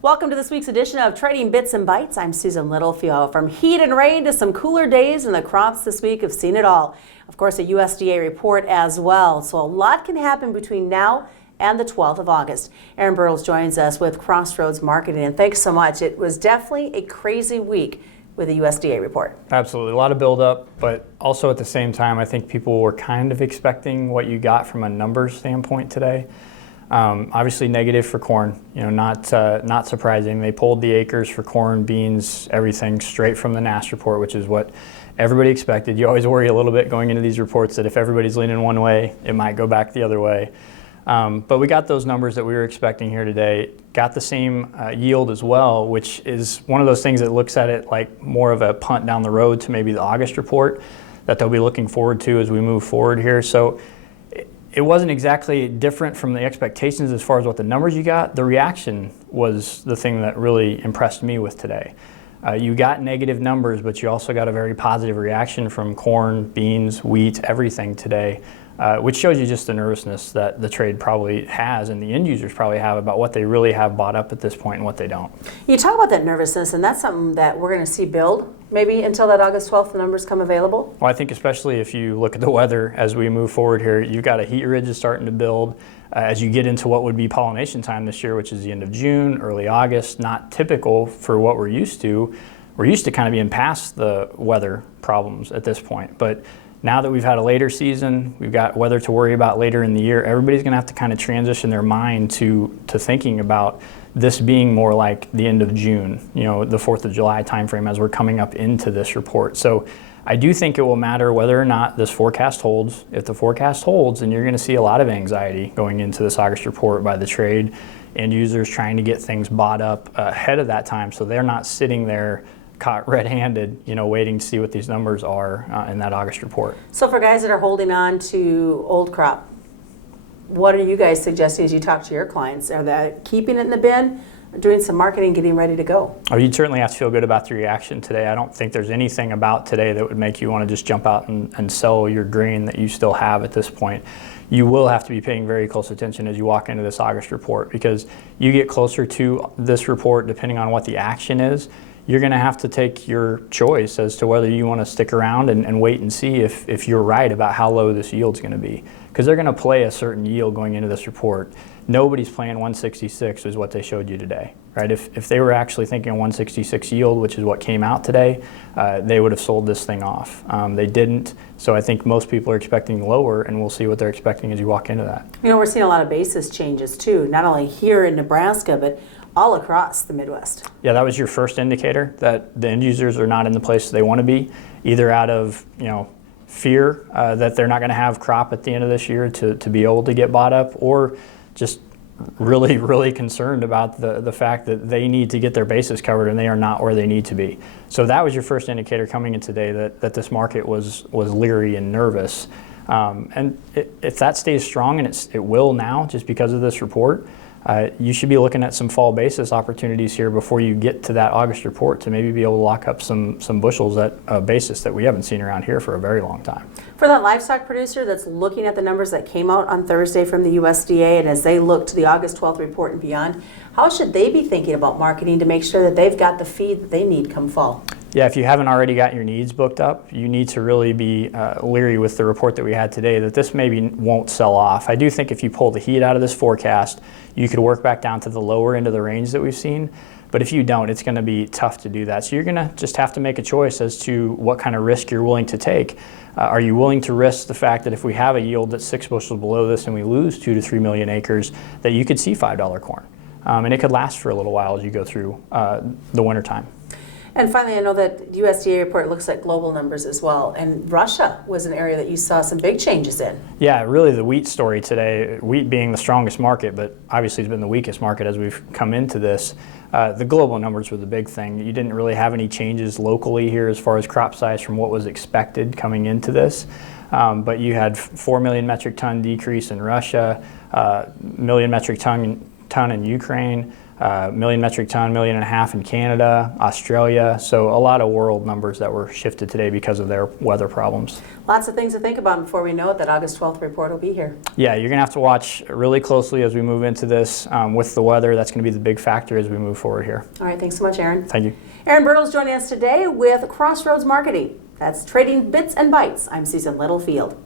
Welcome to this week's edition of Trading Bits and Bytes. I'm Susan Littlefield. From heat and rain to some cooler days, and the crops this week have seen it all. Of course, a USDA report as well. So a lot can happen between now and the 12th of August. Aaron Burles joins us with Crossroads Marketing, and thanks so much. It was definitely a crazy week with a USDA report. Absolutely, a lot of buildup, but also at the same time, I think people were kind of expecting what you got from a numbers standpoint today. Obviously negative for corn, not surprising. They pulled the acres for corn, beans, everything straight from the NASS report, which is what everybody expected. You always worry a little bit going into these reports that if everybody's leaning one way, it might go back the other way. But we got those numbers that we were expecting here today. Got the same yield as well, which is one of those things that looks at it like more of a punt down the road to maybe the August report that they'll be looking forward to as we move forward here. So it wasn't exactly different from the expectations as far as what the numbers you got. The reaction was the thing that really impressed me with today. You got negative numbers, but you also got a very positive reaction from corn, beans, wheat, everything today, which shows you just the nervousness that the trade probably has and the end users probably have about what they really have bought up at this point and what they don't. You talk about that nervousness, and that's something that we're going to see build maybe until that August 12th the numbers come available? Well, I think especially if you look at the weather as we move forward here, you've got a heat ridge is starting to build as you get into what would be pollination time this year, which is the end of June, early August, not typical for what we're used to. We're used to kind of being past the weather problems at this point, but now that we've had a later season, we've got weather to worry about later in the year, everybody's going to have to kind of transition their mind to thinking about this being more like the end of June, the 4th of July timeframe as we're coming up into this report. So I do think it will matter whether or not this forecast holds. If the forecast holds, then you're going to see a lot of anxiety going into this August report by the trade and users trying to get things bought up ahead of that time so they're not sitting there caught red-handed, waiting to see what these numbers are in that August report. So for guys that are holding on to old crop, what are you guys suggesting as you talk to your clients? Are they keeping it in the bin, or doing some marketing, getting ready to go? Oh, you'd certainly have to feel good about the reaction today. I don't think there's anything about today that would make you want to just jump out and sell your grain that you still have at this point. You will have to be paying very close attention as you walk into this August report, because you get closer to this report depending on what the action is. You're going to have to take your choice as to whether you want to stick around and wait and see if you're right about how low this yield's going to be. Because they're going to play a certain yield going into this report. Nobody's playing 166 is what they showed you today, right? If they were actually thinking 166 yield, which is what came out today, they would have sold this thing off. They didn't, so I think most people are expecting lower, and we'll see what they're expecting as you walk into that. We're seeing a lot of basis changes too, not only here in Nebraska, but all across the Midwest. Yeah, that was your first indicator that the end users are not in the place they want to be, either out of fear that they're not going to have crop at the end of this year to be able to get bought up, or just really, really concerned about the fact that they need to get their bases covered and they are not where they need to be. So that was your first indicator coming in today that this market was leery and nervous. And if that stays strong, and it will now just because of this report, you should be looking at some fall basis opportunities here before you get to that August report to maybe be able to lock up some bushels at a basis that we haven't seen around here for a very long time. For that livestock producer that's looking at the numbers that came out on Thursday from the USDA, and as they look to the August 12th report and beyond, how should they be thinking about marketing to make sure that they've got the feed that they need come fall? Yeah, if you haven't already got your needs booked up, you need to really be leery with the report that we had today that this maybe won't sell off. I do think if you pull the heat out of this forecast, you could work back down to the lower end of the range that we've seen. But if you don't, it's going to be tough to do that. So you're going to just have to make a choice as to what kind of risk you're willing to take. Are you willing to risk the fact that if we have a yield that's 6 bushels below this and we lose 2 to 3 million acres, that you could see $5 corn? And it could last for a little while as you go through the wintertime. And finally, I know that the USDA report looks at global numbers as well, and Russia was an area that you saw some big changes in. Yeah, really the wheat story today, wheat being the strongest market, but obviously it's been the weakest market as we've come into this. The global numbers were the big thing. You didn't really have any changes locally here as far as crop size from what was expected coming into this. But you had 4 million metric ton decrease in Russia, million metric ton in Ukraine. million metric ton, 1.5 million in Canada, Australia. So a lot of world numbers that were shifted today because of their weather problems. Lots of things to think about before we know it. That August 12th report will be here. Yeah, you're going to have to watch really closely as we move into this with the weather. That's going to be the big factor as we move forward here. All right, thanks so much, Aaron. Thank you. Aaron Bertles joining us today with Crossroads Marketing. That's Trading Bits and Bytes. I'm Susan Littlefield.